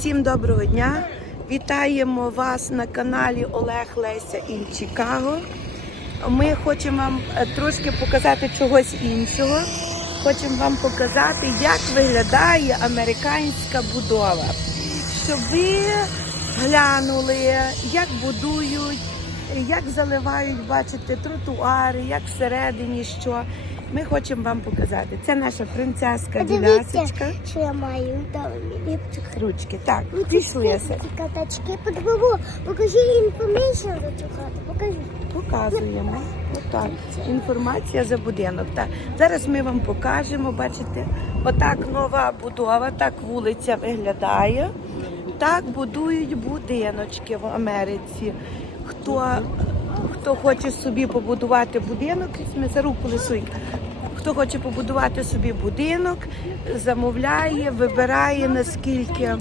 Всім доброго дня! Вітаємо вас на каналі Олег Леся ін Чикаго. Ми хочемо вам е, трошки показати чогось іншого. Хочемо вам показати, як виглядає американська будова. Щоб ви глянули, як будують, як заливають, бачите, тротуари, як всередині що. Ми хочемо вам показати. Це наша принцеска Ділясочка. що я маю ліпчик. Ручки. Так, пішли. Катачки. Подивимо, покажи інформацію за цю хату. Покажи. Показуємо. Отак. Інформація за будинок. Так. Зараз ми вам покажемо, бачите, отак нова будова, так вулиця виглядає. Так будують будиночки в Америці. Хто, хто хоче собі побудувати будинок, візьми за руку лисуйка. Хто хоче побудувати собі будинок, замовляє, вибирає наскільки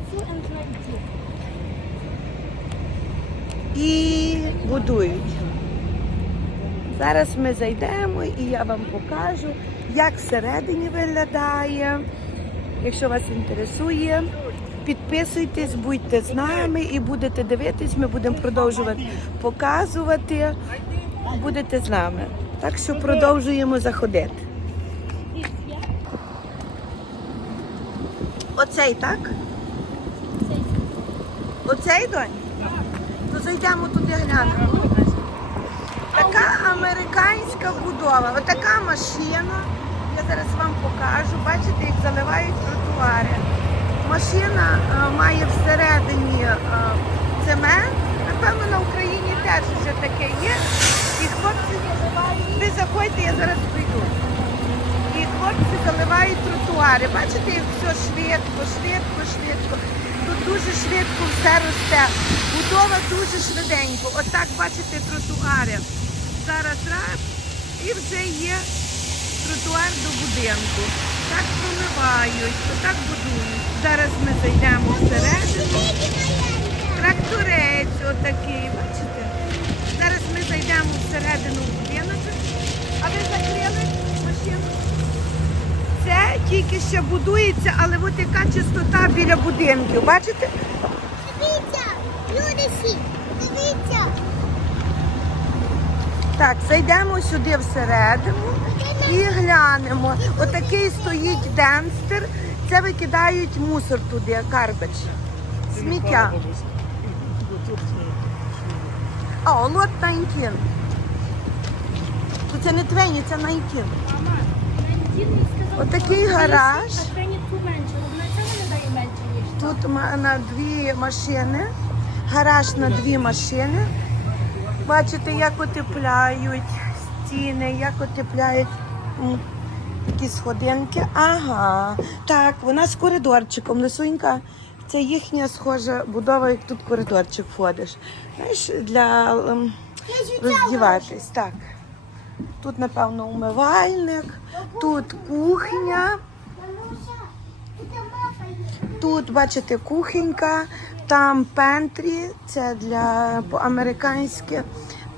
і будують. Зараз ми зайдемо і я вам покажу, як всередині виглядає. Якщо вас інтересує, підписуйтесь, будьте з нами і будете дивитись. Ми будемо продовжувати показувати. Будете з нами. Так що продовжуємо заходити. Оцей, так? Оцей донь? То зайдемо туди глянемо. Така американська будова. Отака машина. Я зараз вам покажу. Бачите, як заливають тротуари. Машина е, має всередині е, цемент. Напевно, на Україні теж вже таке є. І хлопці ви заходьте, я зараз прийду. І хлопці заливають тротуари. Бачите, як все швидко, швидко, швидко. Тут дуже швидко все росте. Будова дуже швиденько. Отак бачите тротуари. Зараз раз і вже є тротуар до будинку. Так промивають, отак будують. Зараз ми зайдемо всередину. Тракторець отакий, бачите? Зараз ми зайдемо всередину в будиночок. А ви закрили машину? Це тільки ще будується, але от яка чистота біля будинків. Бачите? Дивіться, люди всі. Дивіться. Так, зайдемо сюди всередину і глянемо. Отакий стоїть денстер. Це викидають мусор туди, карбич. Сміття. О, лот 19. Це не 20, це 19. Отакий гараж. Тут на дві машини, гараж на дві машини. Бачите, як утепляють стіни, як утепляють такі сходинки. Ага, так, вона з коридорчиком. Лисунька, це їхня схожа будова, як тут коридорчик входиш. Знаєш, для ем, роздіватись. Так. Тут, напевно, умивальник, тут кухня. Тут. Бачите кухонька, там пентрі, це для по-американськи.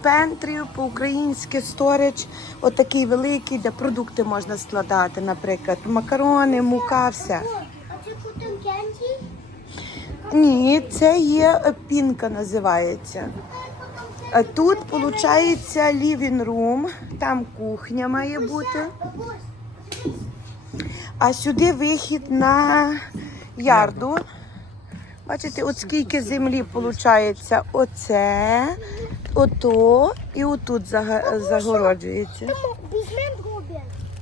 Пентрі, по-українськи сторич, отакий великий, де продукти можна складати, наприклад, макарони, мука, все. А це кутом кенті? Ні, це є пінка називається. Тут виходить living room, там кухня має бути. А сюди вихід на ярду. Бачите, от скільки землі виходить. Оце, ото і отут зага- загороджується.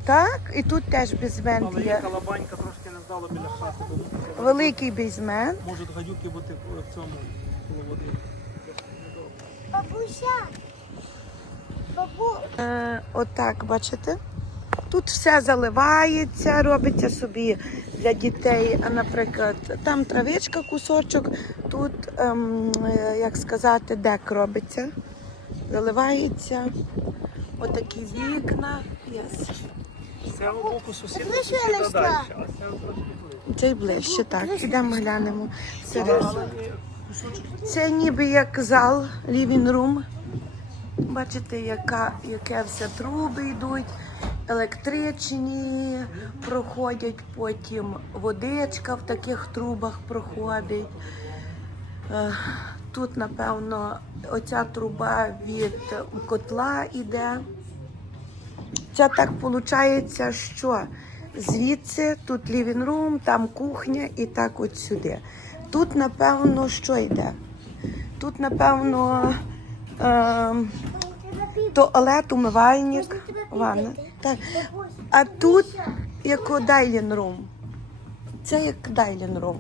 Так, і тут теж бізмент є. Маленька лабанька трошки не здала біля хати, Великий бізмент. можуть гадюки бути в цьому коло води. Бабуся. Бабу. Е, отак, бачите? Тут все заливається, робиться собі для дітей, а, наприклад, там травичка, кусочок, тут, ем, е, як сказати, дек робиться, заливається. Отакі вікна. Yes. З боку сусід Знаєш, що я сусіда далі, а з трошки ближче. Цей ближче, так. Ідемо глянемо. всередину. Це ніби як зал, living room. Бачите, яка, яке все труби йдуть. Електричні проходять, потім водичка в таких трубах проходить. Е, Тут, напевно, оця труба від котла іде. Це так виходить, що звідси тут room, там кухня і так от сюди. Тут, напевно, що йде? Тут, напевно, ем, туалет, умивальник, ванна. Так. А тут як дайлін рум. Це як дайлін рум.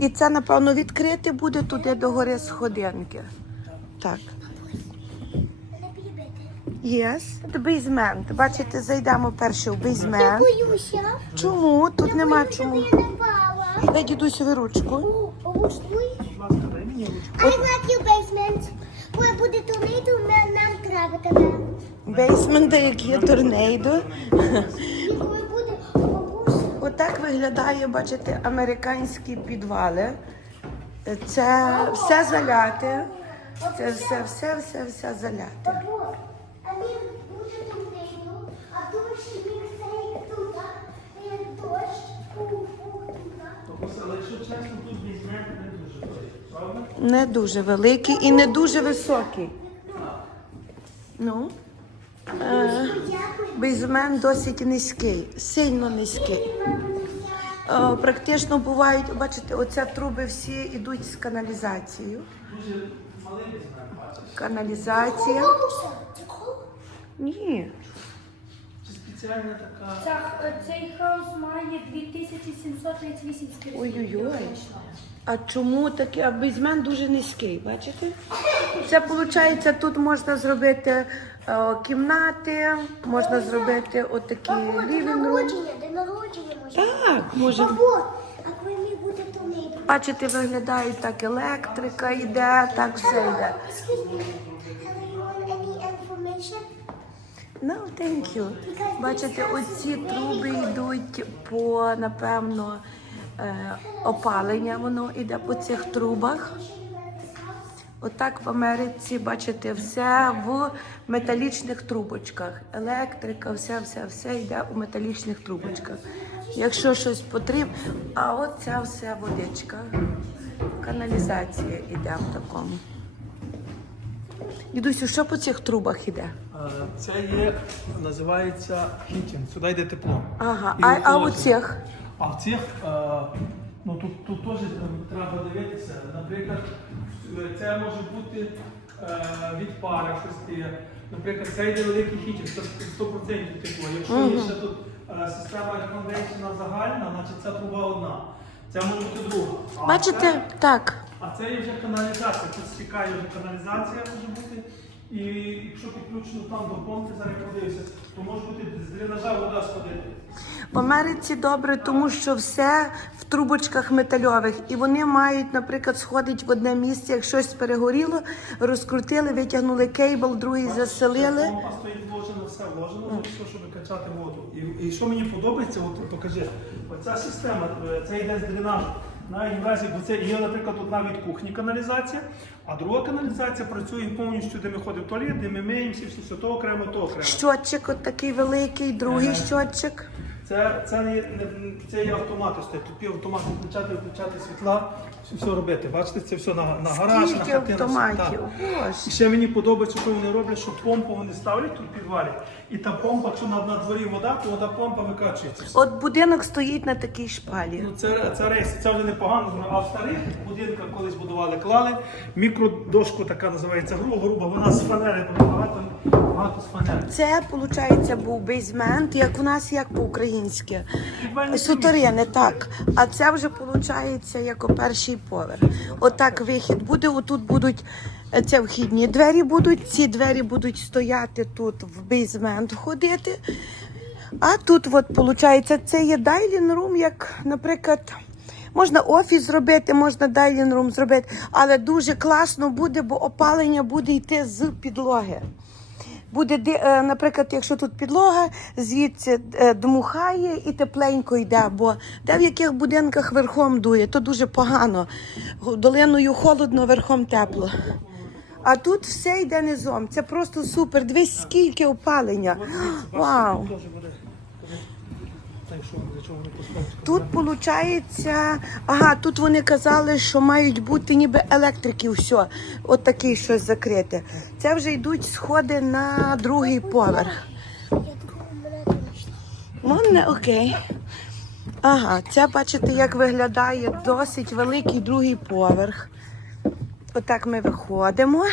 І це, напевно, відкрите буде туди до гори сходинки. Так. Єс. Бейзмент. Бачите, зайдемо перше в бейзмент. Боюся. Чому? Тут нема Боюся, чому. Я. Дай дідусю ручку. О, бабусь, твій. Будь ласка, дай мені ручку. I like your basement. Бо буде торнадо, нам, нам треба тебе. Бейсмент, як є торнейдо. І коли буде бабуся, Отак виглядає, бачите, американські підвали. Це все заляте. Це все, все, все, все заляте. бабу, а він буде торнадо, а дощ він стає тут, і дощ, ух, ух, тут. Але якщо чесно, тут візьмете не дуже великий і не дуже високий. Ну, е, бейсмент досить низький, сильно низький. Е, практично бувають, бачите, оце труби всі йдуть з каналізацією. Каналізація. Ні. Це спеціальна така. Ця- Цей хаус має 2738 скрізь. Ой-ой-ой. А чому таке? А бейсмент дуже низький, бачите? Це виходить, тут можна зробити е, кімнати, можна зробити отакі день living народження, день народження може. Так, може. Бабу, а коли мені буде торнадо? Бачите, виглядає так електрика йде, так все йде. Excuse me. Have you want any information? No, thank you. Бачите, оці труби йдуть по, напевно, опалення, воно йде по цих трубах. Отак в Америці, бачите, все в металічних трубочках. Електрика, все, все, все йде у металічних трубочках. Якщо щось потрібно, а от ця все водичка. Каналізація йде в такому. Дідусю, що по цих трубах йде? Е, Це є, називається хітінг. Сюди йде тепло. Ага, І а, а у цих? А в цих, е, ну тут, тут теж треба дивитися. Наприклад, це може бути е, від пари є. Наприклад, це йде великий хітінг, це 100% тепло. Якщо є ще тут е, система конденсіна загальна, значить ця труба одна. Це може бути друга. А Бачите? це- Так. а це є вже каналізація. Тут стікає вже каналізація може бути. І якщо підключено там до помпи, зараз я подивлюся, то може бути з дренажа вода сходити. В Америці добре, тому що все в трубочках метальових, і вони мають, наприклад, сходить в одне місце, як щось перегоріло, розкрутили, витягнули кейбл, другий заселили. Помпа стоїть вложена, все вложено, все, щоб качати воду. І, і що мені подобається, от покажи, оця система, е, це йде з дренажу. Навіть в разі, бо це є, наприклад, одна від кухні каналізація, а друга каналізація працює повністю, де ми ходимо в туалет, де ми миємося, все, все то окремо, то окремо. Щотчик, от такий великий, другий щотчик. Це, це, не, не, це є автомати стоять. Тут є автомат включати, світла, все, все робити. Бачите, це все на, на гараж, на Скільки хатину. автоматів? І ще мені подобається, що вони роблять, що помпу вони ставлять тут в підвалі. І та помпа, якщо на, на дворі вода, то вода помпа викачується. От будинок стоїть на такій шпалі. Ну, це, це рейс, це вже непогано. А в старих будинках колись будували, клали мікродошку, така називається груба, груба, вона з фанери, багато, багато з фанери. Це, виходить, був бейсмент, як у нас, як по-українськи. Суторини, так. А це вже виходить як перший поверх. Отак вихід буде. Отут будуть е, це вхідні двері будуть. Ці двері будуть стояти тут в бейсмент ходити. А тут, от, виходить, це є дайлін рум, як, наприклад. Можна офіс зробити, можна дайлін рум зробити, але дуже класно буде, бо опалення буде йти з підлоги. Буде, е, наприклад, якщо тут підлога, звідси е, дмухає і тепленько йде, бо де в яких будинках верхом дує, то дуже погано. Долиною холодно, верхом тепло. А тут все йде низом. Це просто супер. Дивись, скільки опалення. Вау. Тут теж буде. Та й що, для чого вони поставили? Тут виходить, ага, тут вони казали, що мають бути ніби електрики, все, от такий щось закрите. Це вже йдуть сходи на другий поверх. Ну, не окей. Ага, це бачите, як виглядає досить великий другий поверх. Отак ми виходимо.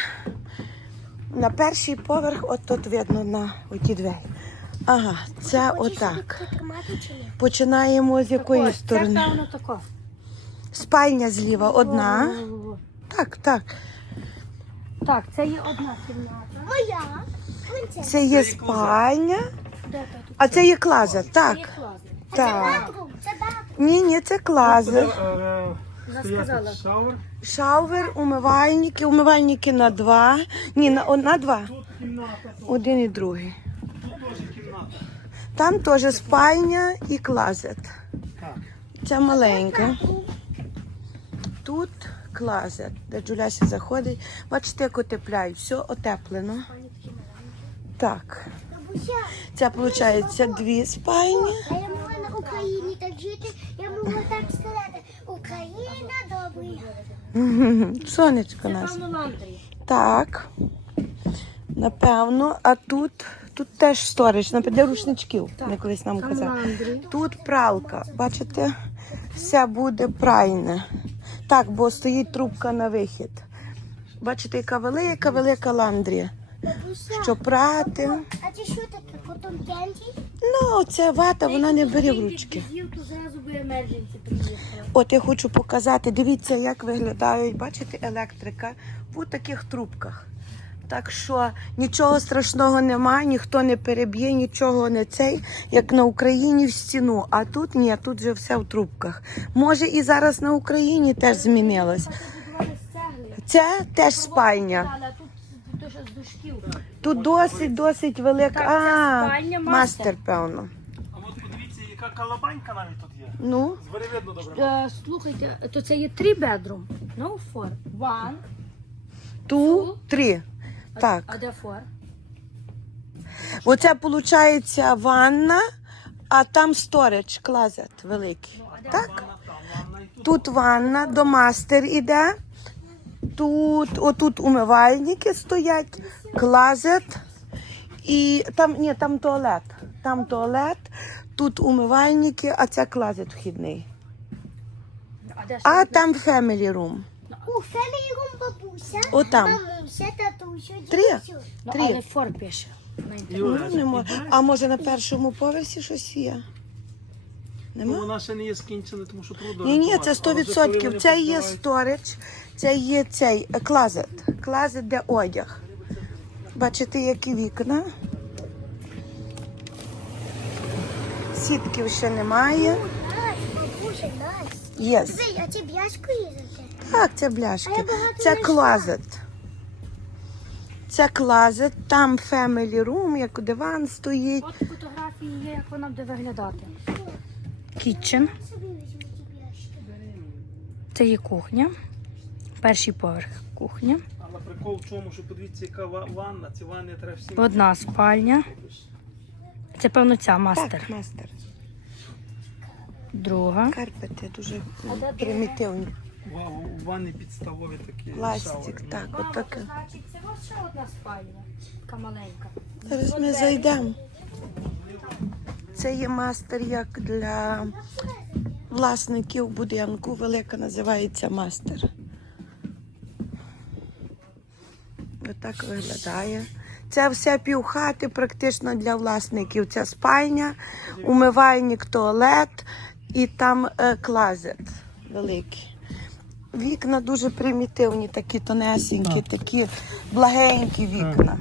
На перший поверх, от тут видно на оті двері. Ага, це отак. Починаємо з якої сторони? Це певно тако. Спальня зліва одна. Так, так. Так, це є одна кімната. Моя. Це є спальня, а це є клазет. Це Так. Так. Це бедрум. Ні, ні, це. Вона сказала. е, Шауер. Шаувер, умивальники, умивальники на два. Ні, на, на два. Один і другий. Там теж спальня і клазет. Так. Це маленьке. Тут клазет, де Джуляся заходить. Бачите, як утепляють. Все отеплено. Так. Це виходить дві спальні. а я могла на Україні так жити, я могла так сказати. Україна добрий. Сонечко наше. Так. Напевно, а тут, тут теж сторіч, наприклад, рушничків, не колись нам ландрі. Тут пралка, бачите, все буде пральне. Так, бо стоїть трубка на вихід. Бачите, яка велика, велика ландрія. Що прати. а це що таке? Котон кенді? Ну, це вата, вона не бере в ручки. От я хочу показати, дивіться, як виглядають, бачите, електрика в таких трубках. Так що нічого страшного немає, ніхто не переб'є, нічого не цей, як на Україні в стіну. А тут ні, тут вже все в трубках. Може і зараз на Україні теж змінилось. Це теж спальня. Тут досить, досить велика. А, мастер, певно. А от подивіться, яка калабанька навіть тут є. Ну, Звери добре. Е, Слухайте, то це є три bedroom. No four. One. ту, три. Так. А де four? Оце виходить ванна, а там сторич, клазет великий. Ну, а де Так? Тут. Ванна, до мастер іде. Тут, отут умивальники стоять, клазет. І там, ні, там туалет. Там туалет, тут умивальники, а це клазет вхідний. А де А там family room. У фемілі рум бабуся. Отам. Три. Ну, три. але four пише. на інтернеті. Ну, нема. А може на першому поверсі щось є? Ну, Нема? вона ще не є скінчена, тому що трудно. Ні, ні, це Але 100%. Це є сторіч, це є цей е, клазет. Клазет, де одяг. Бачите, які вікна. Сітків ще немає. Є. Диви, а ці бляшку їздити? Так, це бляшки. Це клазет. Це клазет, там family room, як диван стоїть. От фотографії є, як вона буде виглядати. Бляшки. Це є кухня. Перший поверх кухня. Але прикол в чому, що подивіться, яка ванна, ці ванни треба всім. Одна спальня. Це певно ця мастер. Так, мастер. Друга. Карпети дуже примітивні. Вау, у ванни підставові такі. Пластик, шаури. так, от таке. Значить, це ось ще одна спальня. Така маленька. Зараз ми зайдемо. Це є мастер як для власників будинку. Велика називається мастер. Отак виглядає. Це все півхати практично для власників. Це спальня, умивальник, туалет і там е, клазет великий. Вікна дуже примітивні, такі тонесенькі, такі благенькі вікна.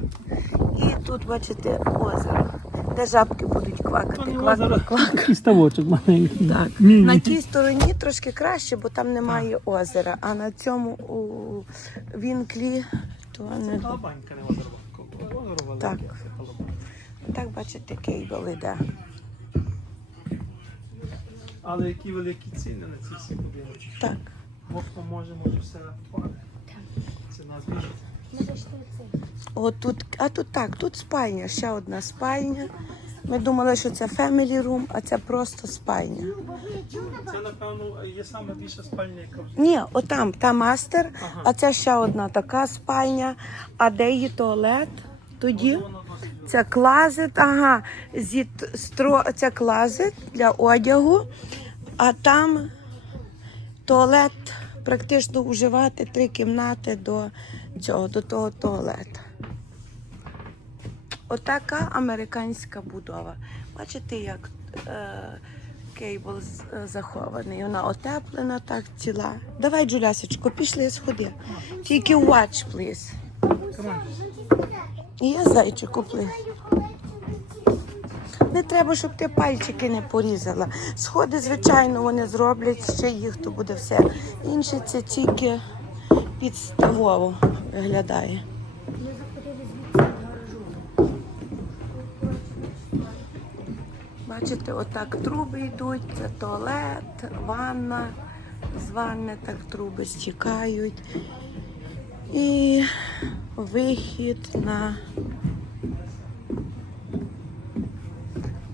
І тут, бачите, озеро, де жабки будуть квакати. Квак, квак, квак. Ставочок маленький. Так. На тій стороні трошки краще, бо там немає озера, а на цьому у вінклі то не Калабанька не озеро. Озеро. Так. так бачите, кейбл іде. Але які великі ціни на ці всі будиночки. Так. Бог поможе, може все хвалить. Ціна збільшиться. От тут, а тут так, тут спальня, ще одна спальня. Ми думали, що це family room, а це просто спальня. Це, напевно, є саме більша спальня, яка в Ні, отам, там мастер, Ага. а це ще одна така спальня. А де її туалет? Тоді вона досить. це клазет, ага, зі стро, це клазет для одягу, а там туалет практично вживати три кімнати до цього, до того туалета. Отака американська будова. Бачите, як е, кейбл захований. Вона отеплена, так ціла. Давай, Джулясечко, пішли сходи. Тільки watch, please. І я зайчику, please. Не треба, щоб ти пальчики не порізала. Сходи, звичайно, вони зроблять ще їх, то буде все. Інше це тільки підставово виглядає. Бачите, отак труби йдуть, це туалет, ванна. З ванни так труби стікають. І вихід на,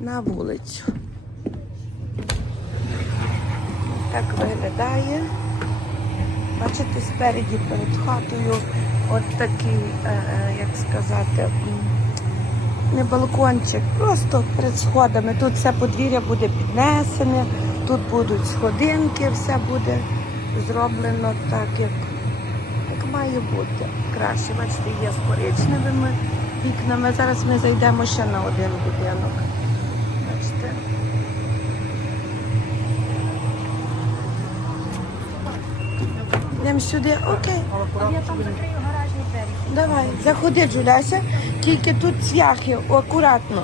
на вулицю. Так виглядає. Бачите, спереді перед хатою от такий, е, е, як сказати, не балкончик, просто перед сходами. Тут все подвір'я буде піднесене, тут будуть сходинки, все буде зроблено так, як, як має бути. Краще, бачите, є з коричневими вікнами. Зараз ми зайдемо ще на один будинок. Бачите. Йдемо сюди, окей. Я там закрию гаражні двері. Давай, заходи, Джуляся. Тільки тут цвяхи, акуратно.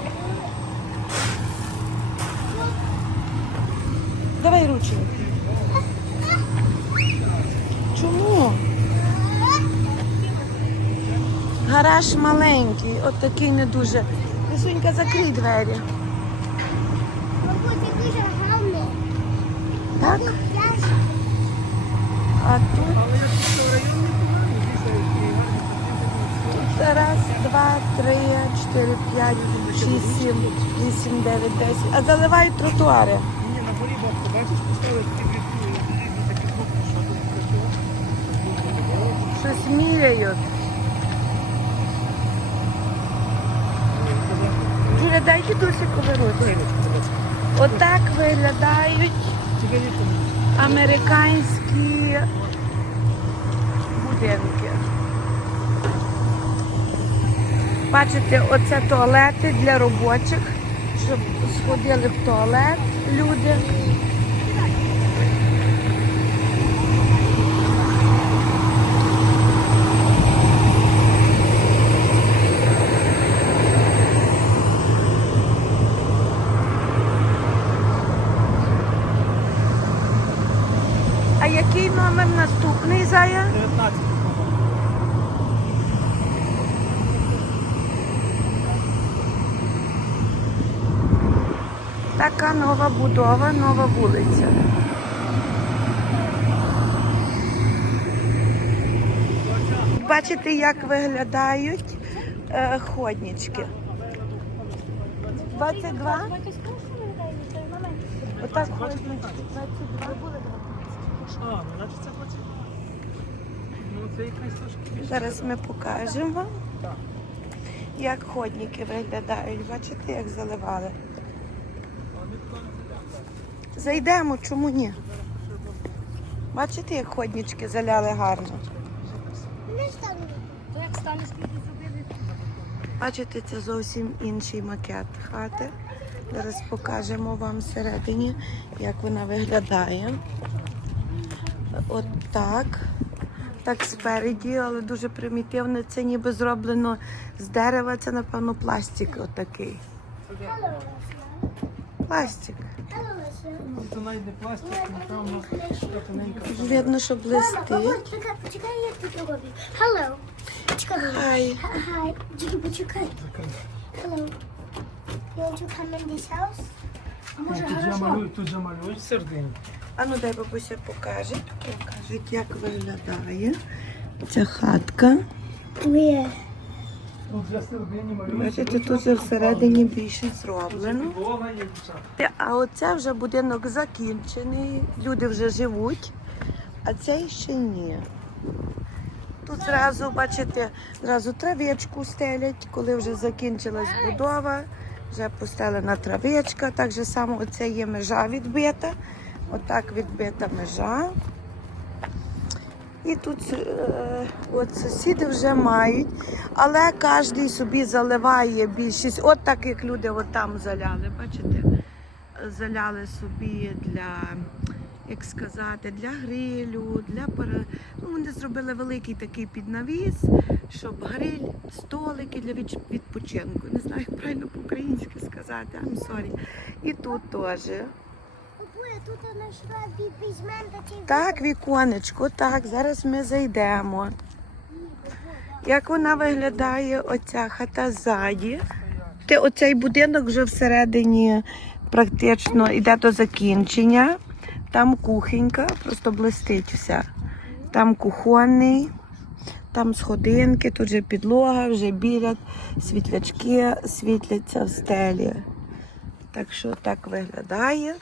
Давай ручку. Чому? Гараж маленький, от такий не дуже. Лисунька, закрий двері. Так? А тут раз, два, три, чотири, п'ять, шість, сім, вісім, дев'ять, десять. А заливають тротуари. Ні, на горі бабка, бачиш, поставили такі такі кнопки, що тут працює. Щось міряють. Юля, дай дідусику. Отак виглядають американські будинки. Бачите, оце туалети для робочих, щоб сходили в туалет люди. Така нова будова, нова вулиця. Бачите, як виглядають е, ходнички. 22? Отак ходнички. 22. А, значить це 20. Це якась трошки більше. Зараз ми покажемо як ходники виглядають. Бачите, як заливали. Зайдемо, чому ні? Бачите, як ходнички заляли гарно. Бачите, це зовсім інший макет хати. Зараз покажемо вам всередині, як вона виглядає. От так. Так спереді, але дуже примітивно. Це ніби зроблено з дерева, це, напевно, пластик отакий. Пластик. Hello, Leslie. Це навіть не пластик, напевно, тоненька. Видно, що блистить. Чекай, почекай. Hello. Почекай. Хай. Hi. Тільки почекай. Hello. You want to come in this house? А може Тут же малюють. А ну дай бабуся покаже. Покажуть, як виглядає ця хатка. Ні. Тут вже середині малюнки. Бачите, тут вже всередині більше зроблено. А оце вже будинок закінчений, люди вже живуть, а цей ще ні. Тут зразу, бачите, зразу травичку стелять, коли вже закінчилась будова, вже постелена травичка, так же само оце є межа відбита. Отак відбита межа. І тут е, от сусіди вже мають, але кожен собі заливає більшість. От так як люди от там заляли, бачите? Заляли собі для, як сказати, для грилю, для пара. Ну, вони зробили великий такий піднавіс, щоб гриль, столики для відпочинку. Не знаю, як правильно по-українськи сказати, I'm sorry. І тут теж. Бабуля, тут знайшла чи Так, віконечко, так, зараз ми зайдемо. Як вона виглядає, оця хата ззаді? Ти оцей будинок вже всередині практично йде до закінчення. Там кухонька, просто блистить вся. Там кухонний, там сходинки, тут вже підлога, вже білять, світлячки світляться в стелі. Так що так виглядає.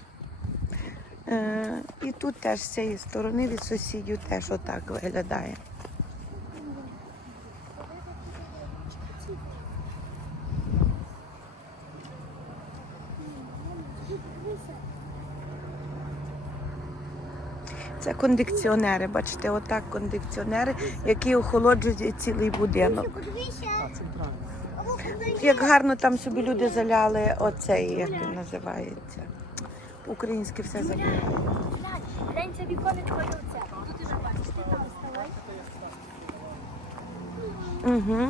Е, і тут теж з цієї сторони від сусідів теж отак виглядає. Це кондиціонери, бачите, отак кондиціонери, які охолоджують цілий будинок. Як гарно там собі люди заляли оцей, як він називається. Українське все забули. Глянь, це віконечко і оце. Тут уже бачиш, ти там. Угу.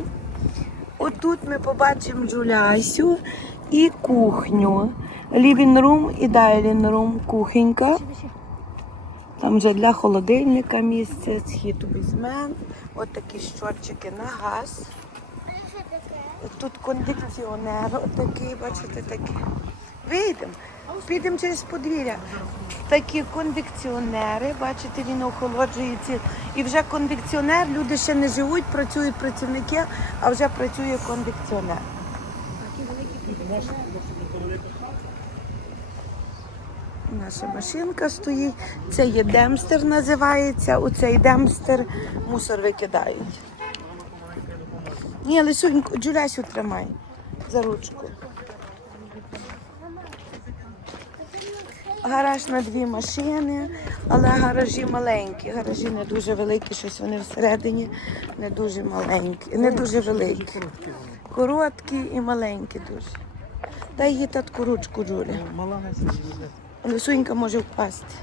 Отут ми побачимо Джулясю і кухню. Living room і dining room, кухонька. Там вже для холодильника місце, схід у бізмен. От такі щотчики на газ. Тут кондиціонер, отакий, бачите, такий. Вийдемо, підемо через подвір'я. Такі кондиціонери, бачите, він охолоджується. І вже кондиціонер, люди ще не живуть, працюють працівники, а вже працює кондиціонер. Наша машинка стоїть. Це є демстер, називається. У цей демстер мусор викидають. Ні, Лисуньку, Джулясю тримай за ручку. Гараж на дві машини, але гаражі маленькі. Гаражі не дуже великі, щось вони всередині не дуже маленькі, не дуже великі. Короткі і маленькі дуже. Дай їй татку ручку, Джуля. Лисунька може впасти.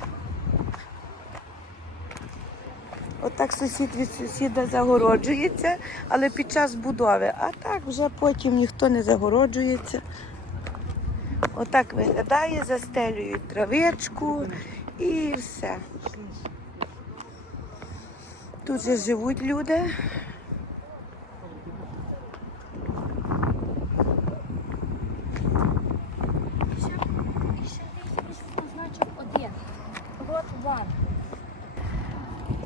Отак сусід від сусіда загороджується, але під час будови. А так вже потім ніхто не загороджується. Отак виглядає, застелюють травичку і все. Тут же живуть люди.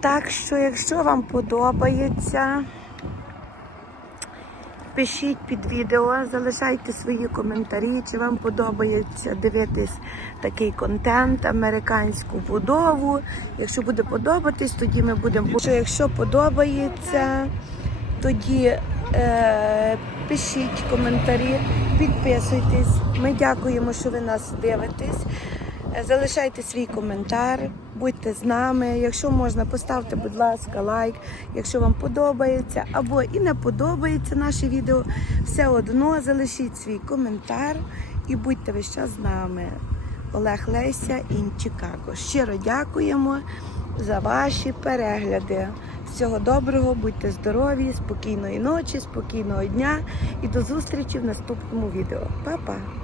Так що, якщо вам подобається, пишіть під відео, залишайте свої коментарі, чи вам подобається дивитись такий контент, американську будову. Якщо буде подобатись, тоді ми будемо. Що якщо подобається, тоді е, пишіть коментарі, підписуйтесь. Ми дякуємо, що ви нас дивитесь. Залишайте свій коментар, будьте з нами. Якщо можна, поставте, будь ласка, лайк. Якщо вам подобається або і не подобається наше відео, все одно залишіть свій коментар і будьте весь час з нами. Олег Леся ін Чикаго. Щиро дякуємо за ваші перегляди. Всього доброго, будьте здорові, спокійної ночі, спокійного дня і до зустрічі в наступному відео. Па-па!